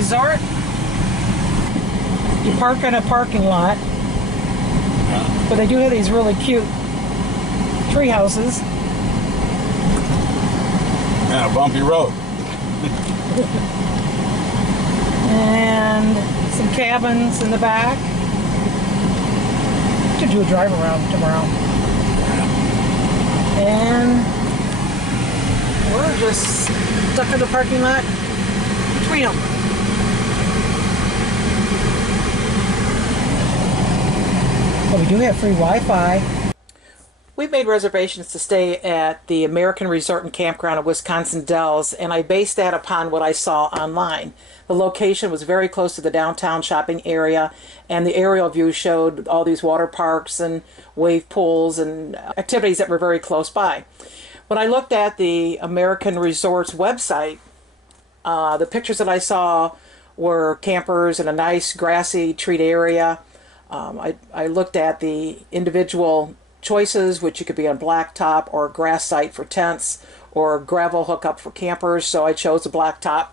resort, you park in a parking lot, but they do have these really cute tree houses. Yeah, bumpy road. And some cabins in the back. Should do a drive around tomorrow. And we're just stuck in the parking lot between them. But we do have free Wi-Fi. We made reservations to stay at the American Resort and Campground at Wisconsin Dells, and I based that upon what I saw online. The location was very close to the downtown shopping area, and the aerial view showed all these water parks and wave pools and activities that were very close by. When I looked at the American Resort's website, the pictures that I saw were campers in a nice grassy treed area. I looked at the individual choices, which you could be on blacktop or grass site for tents or gravel hookup for campers. So I chose the blacktop,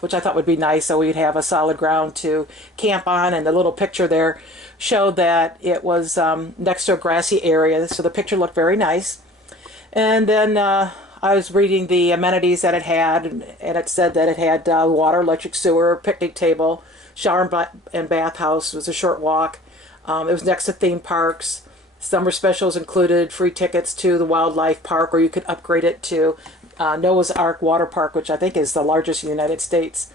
which I thought would be nice, so we'd have a solid ground to camp on. And the little picture there showed that it was next to a grassy area, so the picture looked very nice. And then I was reading the amenities that it had, and it said that it had water, electric, sewer, picnic table, shower and bathhouse. It was a short walk. It was next to theme parks. Summer specials included free tickets to the wildlife park, or you could upgrade it to Noah's Ark Water Park, which I think is the largest in the United States.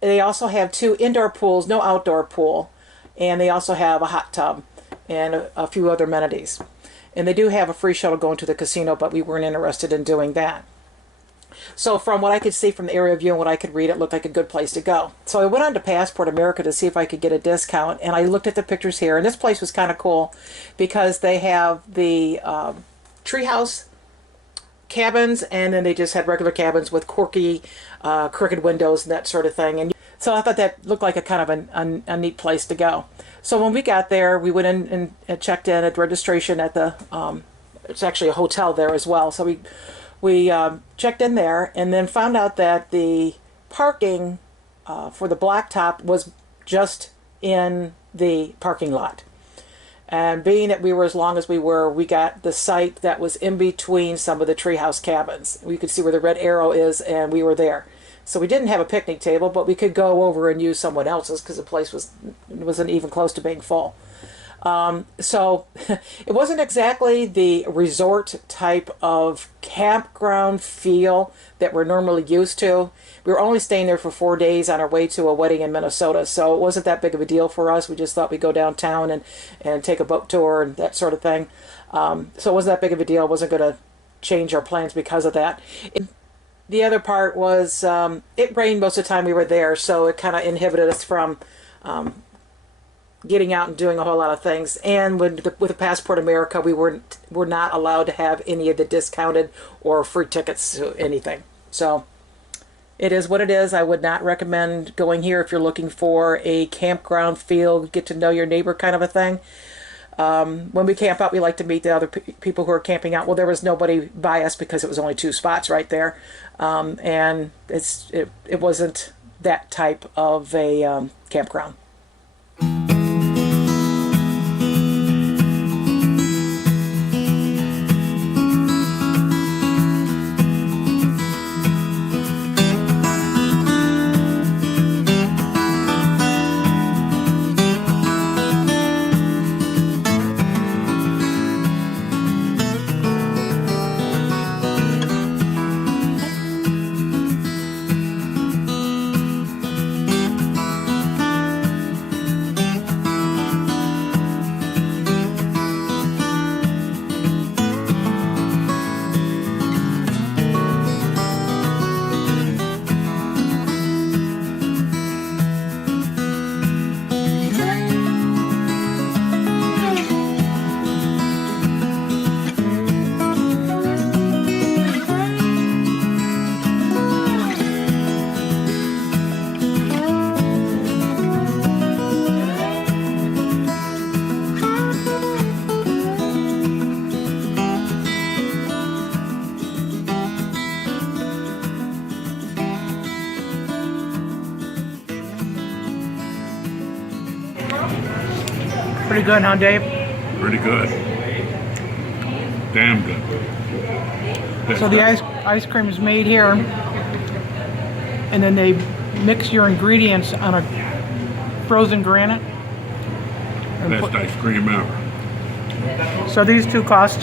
They also have 2 indoor pools, no outdoor pool, and they also have a hot tub and a few other amenities. And they do have a free shuttle going to the casino, but we weren't interested in doing that. So from what I could see from the area view and what I could read, it looked like a good place to go. So I went on to Passport America to see if I could get a discount, and I looked at the pictures here, and this place was kind of cool because they have the treehouse cabins, and then they just had regular cabins with quirky crooked windows and that sort of thing. And so I thought that looked like a kind of a neat place to go. So when we got there, we went in and checked in at registration at the, it's actually a hotel there as well. So we checked in there and then found out that the parking for the blacktop was just in the parking lot. And being that we were as long as we were, we got the site that was in between some of the treehouse cabins. We could see where the red arrow is, and we were there. So we didn't have a picnic table, but we could go over and use someone else's because the place wasn't even close to being full. So it wasn't exactly the resort type of campground feel that we're normally used to. We were only staying there for 4 days on our way to a wedding in Minnesota, so it wasn't that big of a deal for us. We just thought we'd go downtown and take a boat tour and that sort of thing. So it wasn't that big of a deal. It wasn't going to change our plans because of that. The other part was it rained most of the time we were there, so it kind of inhibited us from getting out and doing a whole lot of things. And with the Passport America, we were not allowed to have any of the discounted or free tickets to anything. So it is what it is. I would not recommend going here if you're looking for a campground feel, get to know your neighbor kind of a thing. When we camp out, we like to meet the other people who are camping out. Well, there was nobody by us because it was only 2 spots right there. And it wasn't that type of a campground. Pretty good, huh, Dave? Pretty good. Damn good. So the ice cream is made here, and then they mix your ingredients on a frozen granite. Best ice cream ever. So these two cost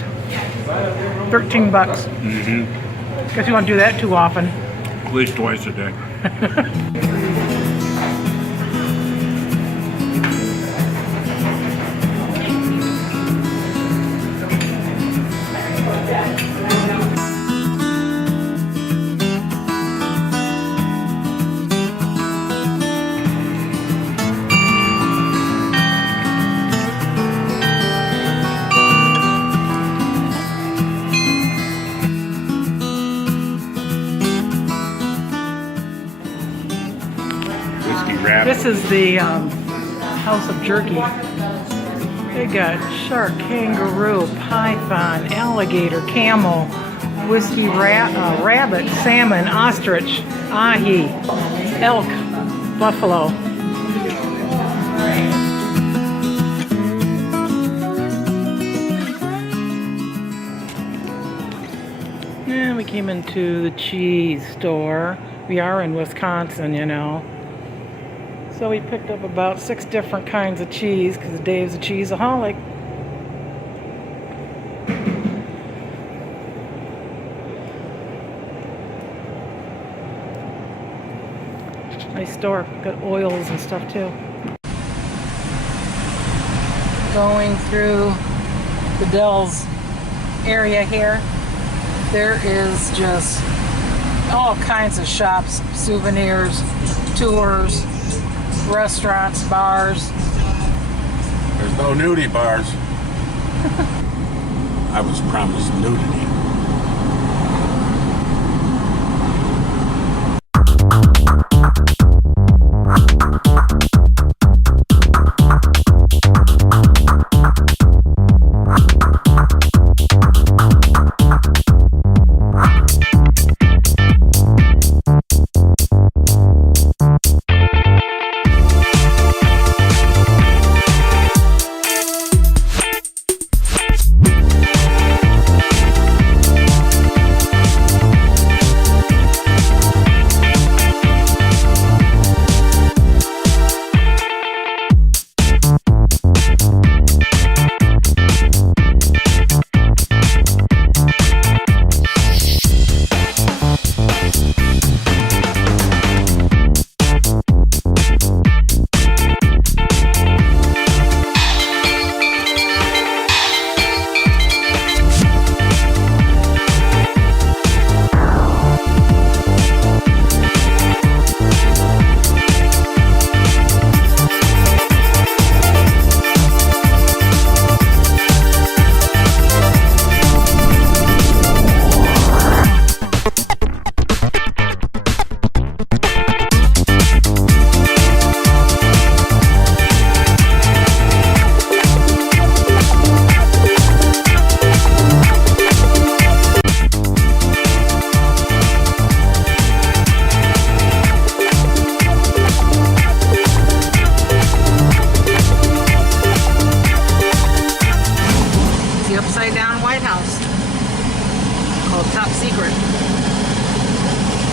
$13. Mm-hmm. Guess you won't do that too often. At least twice a day. This is the House of Jerky. They got shark, kangaroo, python, alligator, camel, whiskey rabbit, salmon, ostrich, ahi, elk, buffalo. And we came into the cheese store. We are in Wisconsin, you know. So we picked up about 6 different kinds of cheese because Dave's a cheeseaholic. Nice store. Got oils and stuff too. Going through the Dells area here, there is just all kinds of shops, souvenirs, tours, restaurants, bars. There's no nudie bars. I was promised nudity.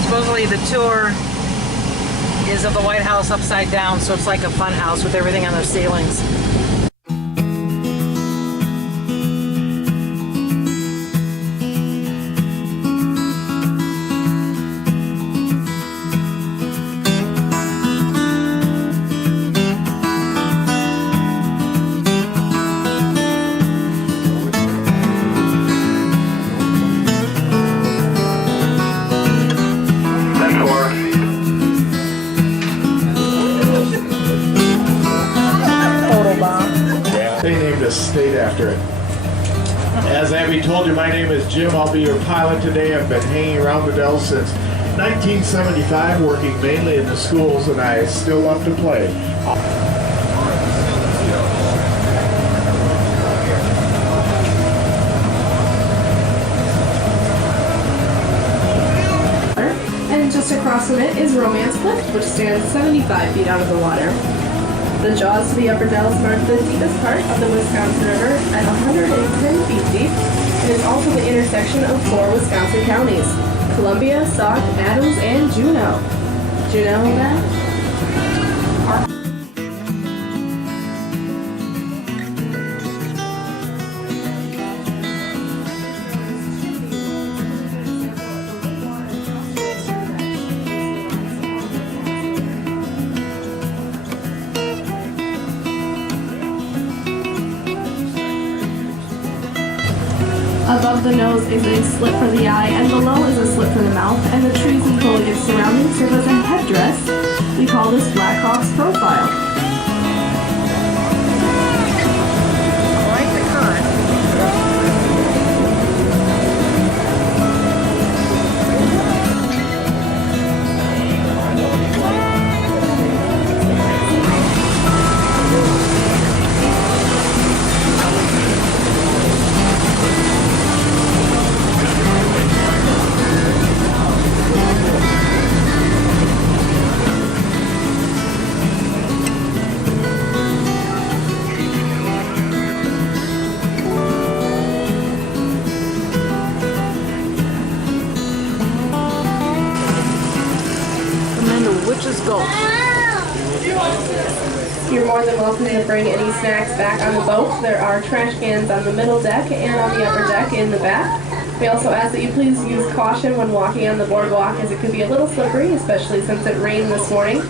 Supposedly the tour is of the White House upside down, so it's like a fun house with everything on their ceilings. State after it. As Abby told you, my name is Jim. I'll be your pilot today. I've been hanging around the Dells since 1975, working mainly in the schools, and I still love to play. And just across from it is Romance Cliff, which stands 75 feet out of the water. The jaws to the Upper Dells mark the deepest part of the Wisconsin River at 110 feet deep, and is also the intersection of 4 Wisconsin counties: Columbia, Sauk, Adams, and Juneau. Do you know that? Above the nose is a slit for the eye, and below is a slit for the mouth, and the trees and foliage surrounding serve as a headdress. We call this Black Hawk's profile. Quite the con. Witch's Gulch. You're more than welcome to bring any snacks back on the boat. There are trash cans on the middle deck and on the upper deck in the back. We also ask that you please use caution when walking on the boardwalk, as it can be a little slippery, especially since it rained this morning.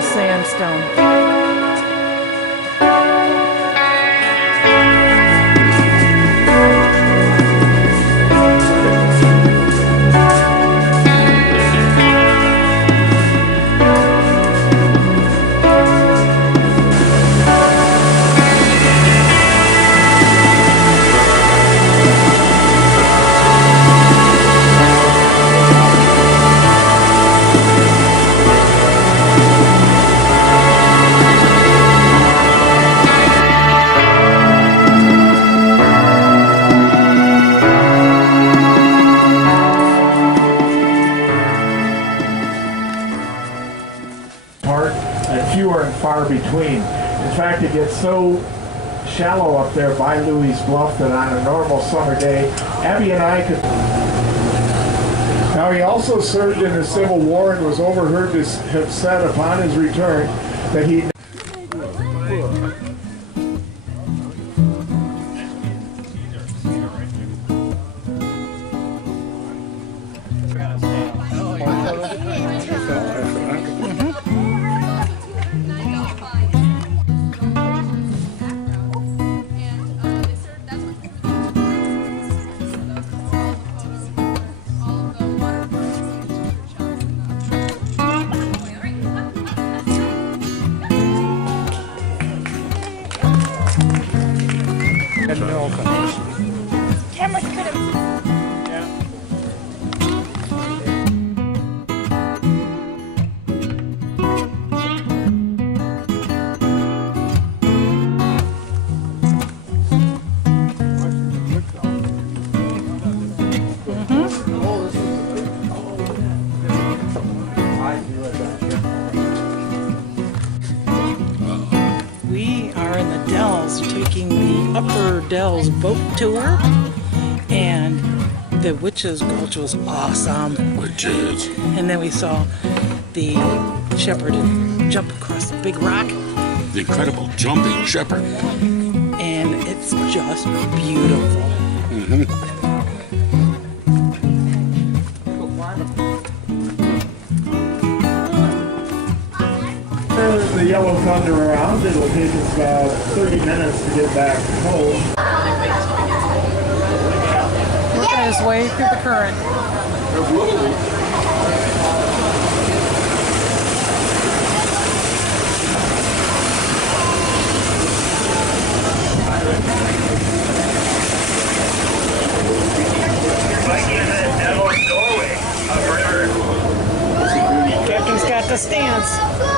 Sandstone. And few are far between. In fact, it gets so shallow up there by Louis Bluff that on a normal summer day, Abby and I could... Now, he also served in the Civil War and was overheard to have said upon his return that he... Dells boat tour, and the Witch's Gulch was awesome. Witches. And then we saw the shepherd jump across the big rock, The incredible jumping shepherd. and it's just beautiful. Turn the Yellow Thunder around. It'll take us about 30 minutes to get back home. Working his way through the current. Captain's got the stance.